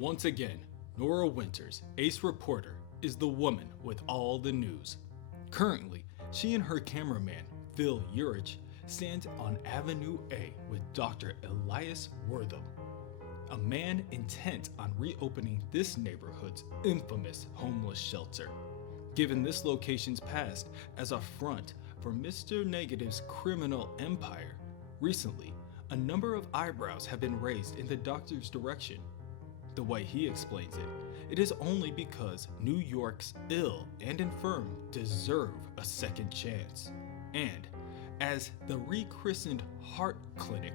Once again, Nora Winters, ace reporter, is the woman with all the news. Currently, she and her cameraman, Phil Urich, stand on Avenue A with Dr. Elias Wortham, a man intent on reopening this neighborhood's infamous homeless shelter, given this location's past as a front for Mr. Negative's criminal empire. Recently, a number of eyebrows have been raised in the doctor's direction. The way he explains it, it is only because New York's ill and infirm deserve a second chance. And, as the rechristened Heart Clinic,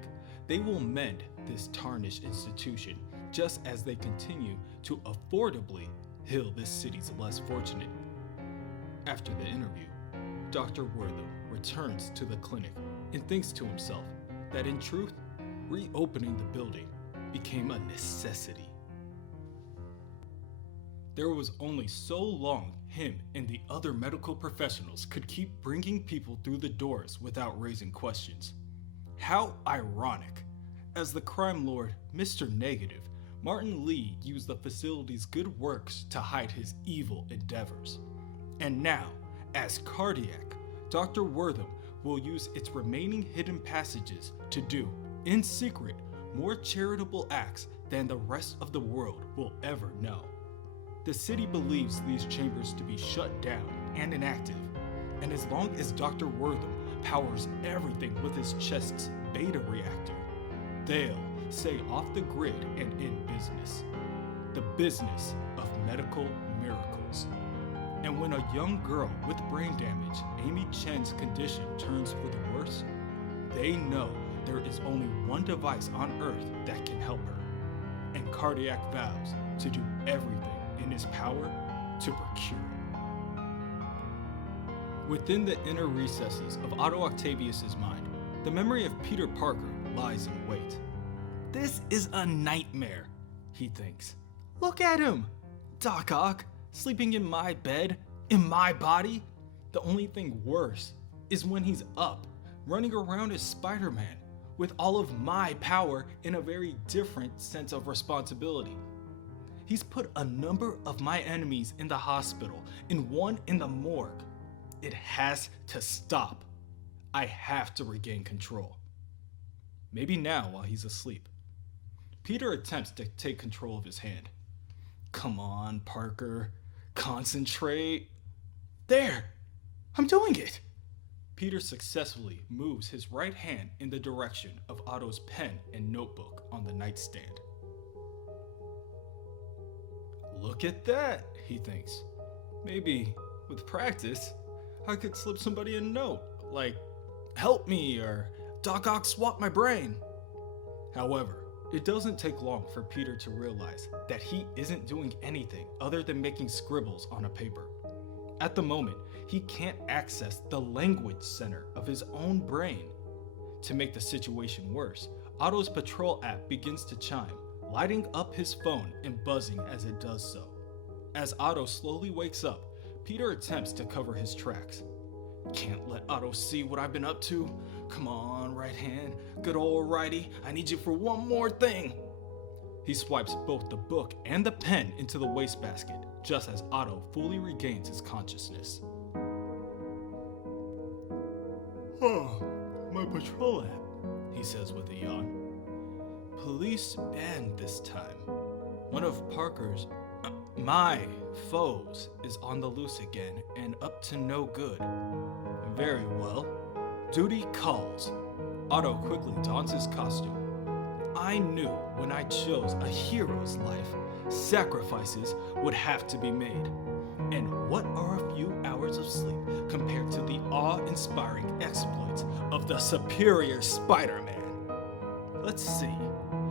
they will mend this tarnished institution just as they continue to affordably heal this city's less fortunate. After the interview, Dr. Wortham returns to the clinic and thinks to himself that in truth, reopening the building became a necessity. There was only so long him and the other medical professionals could keep bringing people through the doors without raising questions. How ironic! As the crime lord, Mr. Negative, Martin Lee used the facility's good works to hide his evil endeavors. And now, as Cardiac, Dr. Wortham will use its remaining hidden passages to do, in secret, more charitable acts than the rest of the world will ever know. The city believes these chambers to be shut down and inactive, and as long as Dr. Wortham powers everything with his chest's beta reactor, they'll stay off the grid and in business. The business of medical miracles. And when a young girl with brain damage, Amy Chen's condition turns for the worse, they know there is only one device on Earth that can help her. And Cardiac vows to do everything in his power to procure it. Within the inner recesses of Otto Octavius' mind, the memory of Peter Parker lies in wait. This is a nightmare, he thinks. Look at him! Doc Ock, sleeping in my bed, in my body. The only thing worse is when he's up, running around as Spider-Man, with all of my power in a very different sense of responsibility. He's put a number of my enemies in the hospital and one in the morgue. It has to stop. I have to regain control. Maybe now while he's asleep. Peter attempts to take control of his hand. Come on, Parker. Concentrate. There! I'm doing it! Peter successfully moves his right hand in the direction of Otto's pen and notebook on the nightstand. Look at that, he thinks. Maybe, with practice, I could slip somebody a note, like, help me, or Doc Ock swap my brain. However, it doesn't take long for Peter to realize that he isn't doing anything other than making scribbles on a paper. At the moment, he can't access the language center of his own brain. To make the situation worse, Otto's patrol app begins to chime, lighting up his phone and buzzing as it does so. As Otto slowly wakes up, Peter attempts to cover his tracks. Can't let Otto see what I've been up to. Come on, right hand. Good old righty. I need you for one more thing. He swipes both the book and the pen into the wastebasket, just as Otto fully regains his consciousness. Oh, my patrol app, he says with a yawn. Police banned this time. One of Parker's, my foes is on the loose again and up to no good. Very well. Duty calls. Otto quickly dons his costume. I knew when I chose a hero's life, sacrifices would have to be made. And what are a few hours of sleep compared to the awe-inspiring exploits of the superior Spider-Man? Let's see.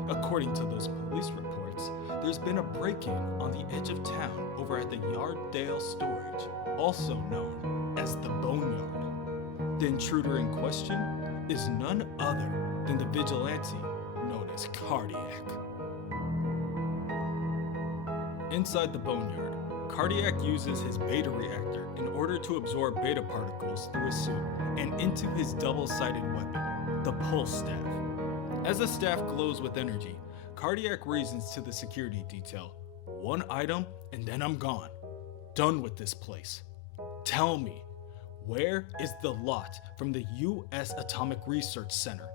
According to those police reports, there's been a break-in on the edge of town over at the Yarddale Storage, also known as the Boneyard. The intruder in question is none other than the vigilante known as Cardiac. Inside the Boneyard, Cardiac uses his beta reactor in order to absorb beta particles through his suit and into his double-sided weapon, the pulse staff. As the staff glows with energy, Cardiac reasons to the security detail. One item, and then I'm gone. Done with this place. Tell me, where is the lot from the U.S. Atomic Research Center?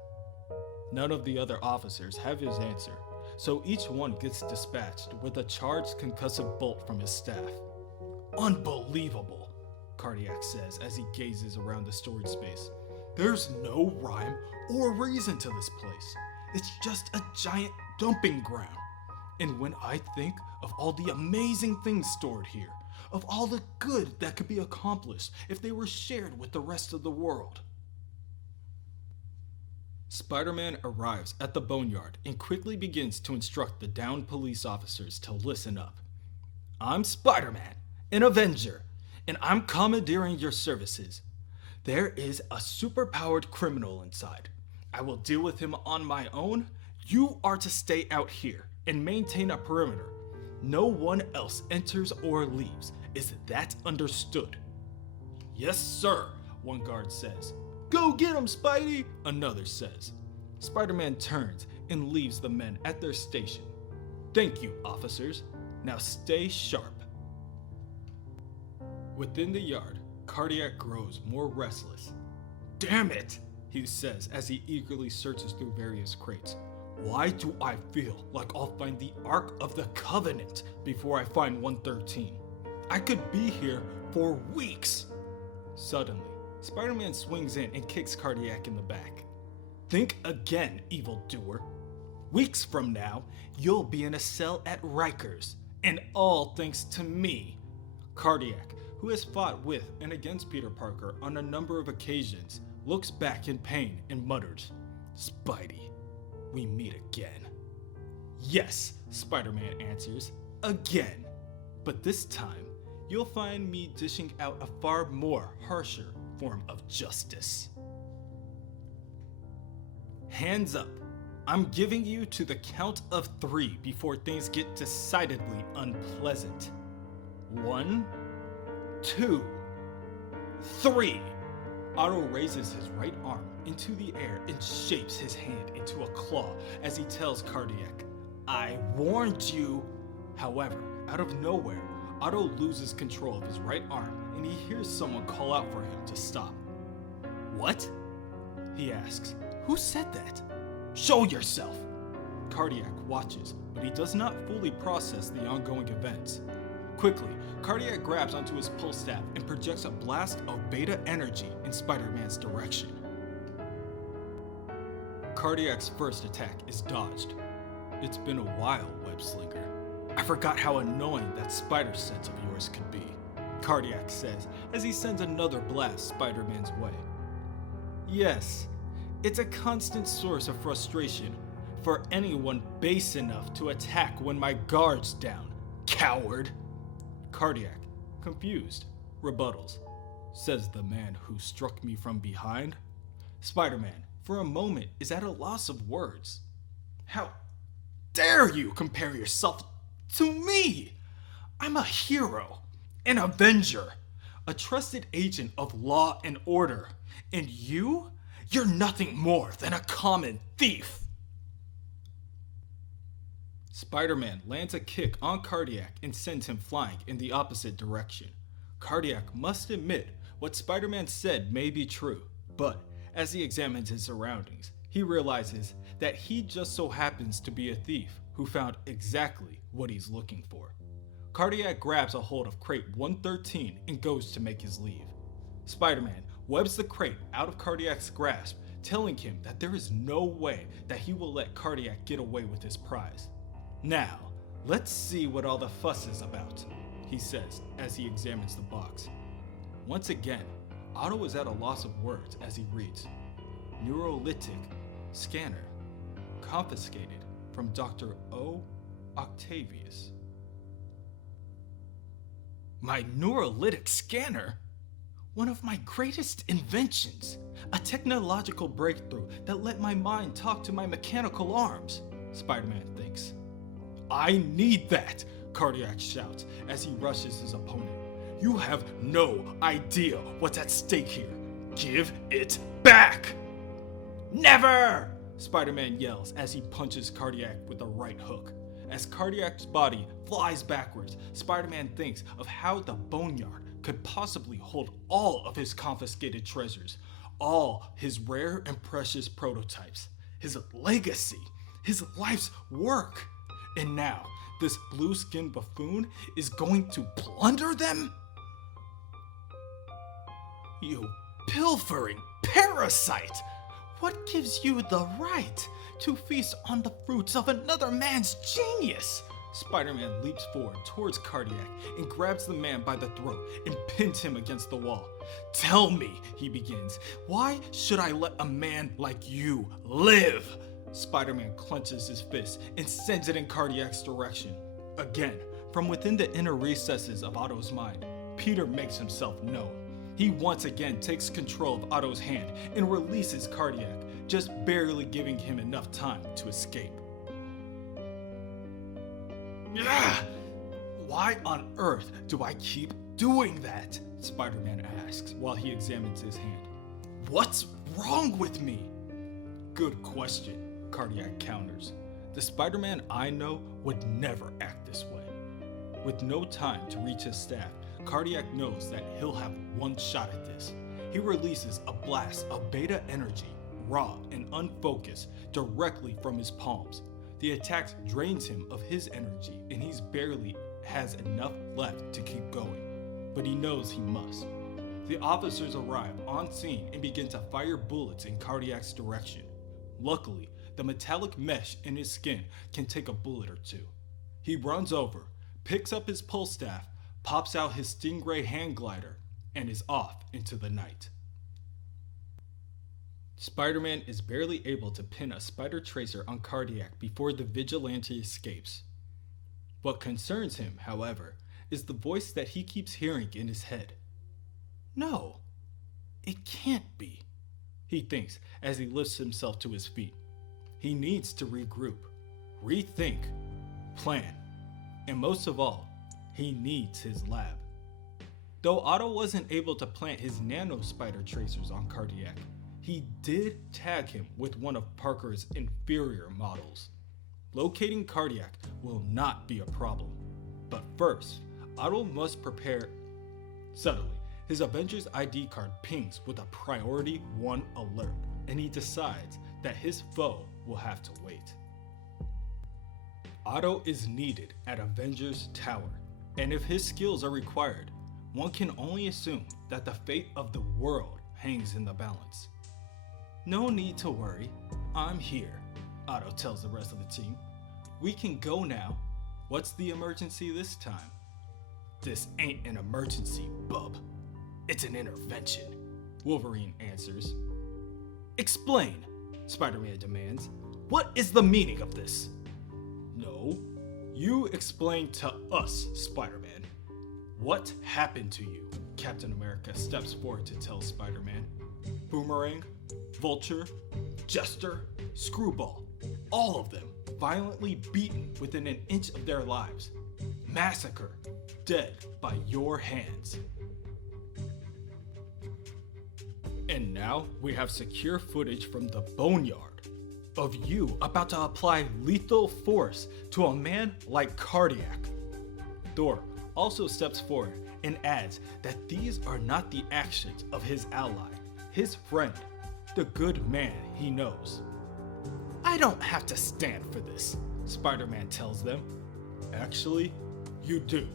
None of the other officers have his answer, so each one gets dispatched with a charged concussive bolt from his staff. Unbelievable, Cardiac says as he gazes around the storage space. There's no rhyme or reason to this place. It's just a giant dumping ground. And when I think of all the amazing things stored here, of all the good that could be accomplished if they were shared with the rest of the world. Spider-Man arrives at the boneyard and quickly begins to instruct the downed police officers to listen up. I'm Spider-Man, an Avenger, and I'm commandeering your services. There is a superpowered criminal inside. I will deal with him on my own. You are to stay out here and maintain a perimeter. No one else enters or leaves. Is that understood? Yes, sir, one guard says. Go get him, Spidey, another says. Spider-Man turns and leaves the men at their station. Thank you, officers. Now stay sharp. Within the yard, Cardiac grows more restless. Damn it, he says as he eagerly searches through various crates. Why do I feel like I'll find the Ark of the Covenant before I find 113? I could be here for weeks. Suddenly, Spider-Man swings in and kicks Cardiac in the back. Think again, evildoer. Weeks from now, you'll be in a cell at Rikers, and all thanks to me. Cardiac, who has fought with and against Peter Parker on a number of occasions, looks back in pain and mutters, Spidey, we meet again. Yes, Spider-Man answers, again. But this time, you'll find me dishing out a far more harsher form of justice. Hands up. I'm giving you to the count of 3 before things get decidedly unpleasant. 1, 2, 3. Otto raises his right arm into the air and shapes his hand into a claw as he tells Cardiac, I warned you. However, out of nowhere, Otto loses control of his right arm and he hears someone call out for him to stop. What? He asks. Who said that? Show yourself! Cardiac watches, but he does not fully process the ongoing events. Quickly, Cardiac grabs onto his pulse staff and projects a blast of beta energy in Spider-Man's direction. Cardiac's first attack is dodged. It's been a while, Web-Slinger. I forgot how annoying that spider sense of yours could be, Cardiac says as he sends another blast Spider-Man's way. Yes, it's a constant source of frustration for anyone base enough to attack when my guard's down, coward. Cardiac, confused, rebuttals, says the man who struck me from behind. Spider-Man, for a moment, is at a loss of words. How dare you compare yourself to me? I'm a hero, an Avenger, a trusted agent of law and order, and you're nothing more than a common thief. Spider-Man lands a kick on Cardiac and sends him flying in the opposite direction. Cardiac must admit what Spider-Man said may be true, but as he examines his surroundings, he realizes that he just so happens to be a thief who found exactly what he's looking for. Cardiac grabs a hold of crate 113 and goes to make his leave. Spider-Man webs the crate out of Cardiac's grasp, telling him that there is no way that he will let Cardiac get away with his prize. Now, let's see what all the fuss is about, he says as he examines the box. Once again, Otto is at a loss of words as he reads, Neurolytic scanner, confiscated from Dr. O. Octavius. My neurolytic scanner? One of my greatest inventions, a technological breakthrough that let my mind talk to my mechanical arms, Spider-Man thinks. I need that, Cardiac shouts as he rushes his opponent. You have no idea what's at stake here. Give it back! Never! Spider-Man yells as he punches Cardiac with a right hook. As Cardiac's body flies backwards, Spider-Man thinks of how the Boneyard could possibly hold all of his confiscated treasures, all his rare and precious prototypes, his legacy, his life's work. And now, this blue-skinned buffoon is going to plunder them? You pilfering parasite! What gives you the right to feast on the fruits of another man's genius? Spider-Man leaps forward towards Cardiac and grabs the man by the throat and pins him against the wall. Tell me, he begins, why should I let a man like you live? Spider-Man clenches his fist and sends it in Cardiac's direction. Again, from within the inner recesses of Otto's mind, Peter makes himself known. He once again takes control of Otto's hand and releases Cardiac, just barely giving him enough time to escape. Why on earth do I keep doing that? Spider-Man asks while he examines his hand. What's wrong with me? Good question, Cardiac counters. The Spider-Man I know would never act this way. With no time to reach his staff, Cardiac knows that he'll have one shot at this. He releases a blast of beta energy, raw and unfocused, directly from his palms. The attack drains him of his energy and he barely has enough left to keep going, but he knows he must. The officers arrive on scene and begin to fire bullets in Cardiac's direction. Luckily, the metallic mesh in his skin can take a bullet or two. He runs over, picks up his pull staff, pops out his Stingray hand glider, and is off into the night. Spider-Man is barely able to pin a spider tracer on Cardiac before the vigilante escapes. What concerns him, however, is the voice that he keeps hearing in his head. No, it can't be, he thinks as he lifts himself to his feet. He needs to regroup, rethink, plan, and most of all, he needs his lab. Though Otto wasn't able to plant his nano spider tracers on Cardiac, he did tag him with one of Parker's inferior models. Locating Cardiac will not be a problem, but first, Otto must prepare. Suddenly, his Avengers ID card pings with a priority 1 alert, and he decides that his foe will have to wait. Otto is needed at Avengers Tower, and if his skills are required, one can only assume that the fate of the world hangs in the balance. No need to worry, I'm here, Otto tells the rest of the team. We can go now. What's the emergency this time? This ain't an emergency, bub. It's an intervention, Wolverine answers. Explain, Spider-Man demands. What is the meaning of this? No, you explain to us, Spider-Man. What happened to you? Captain America steps forward to tell Spider-Man. Boomerang, Vulture, Jester, Screwball, all of them violently beaten within an inch of their lives. Massacre, dead by your hands. And now we have secure footage from the Boneyard of you about to apply lethal force to a man like Cardiac. Thor also steps forward and adds that these are not the actions of his ally, his friend, the good man he knows. I don't have to stand for this, Spider-Man tells them. Actually, you do,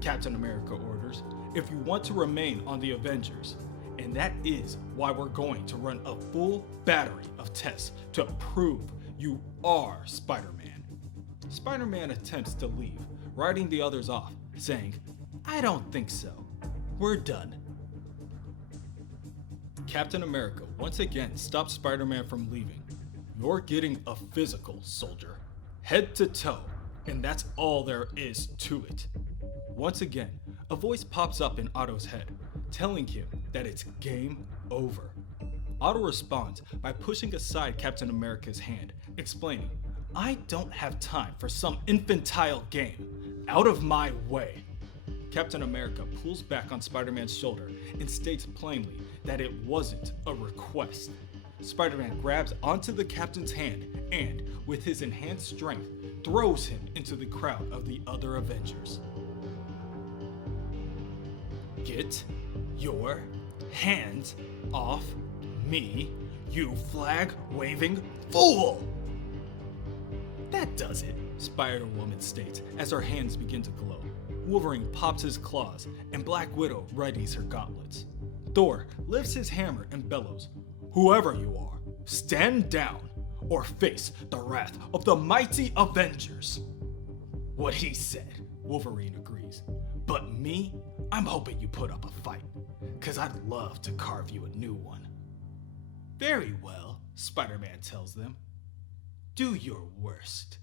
Captain America orders, if you want to remain on the Avengers. And that is why we're going to run a full battery of tests to prove you are Spider-Man. Spider-Man attempts to leave, writing the others off, saying, I don't think so. We're done. Captain America once again stops Spider-Man from leaving. You're getting a physical, soldier. Head to toe, and that's all there is to it. Once again, a voice pops up in Otto's head, telling him that it's game over. Otto responds by pushing aside Captain America's hand, explaining, I don't have time for some infantile game. Out of my way. Captain America pulls back on Spider-Man's shoulder and states plainly that it wasn't a request. Spider-Man grabs onto the captain's hand and, with his enhanced strength, throws him into the crowd of the other Avengers. Get your hands off me, you flag-waving fool! That does it, Spider-Woman states as her hands begin to glow. Wolverine pops his claws, and Black Widow readies her gauntlets. Thor lifts his hammer and bellows, "Whoever you are, stand down or face the wrath of the mighty Avengers." What he said, Wolverine agrees. But me, I'm hoping you put up a fight, 'cause I'd love to carve you a new one. Very well, Spider-Man tells them. Do your worst.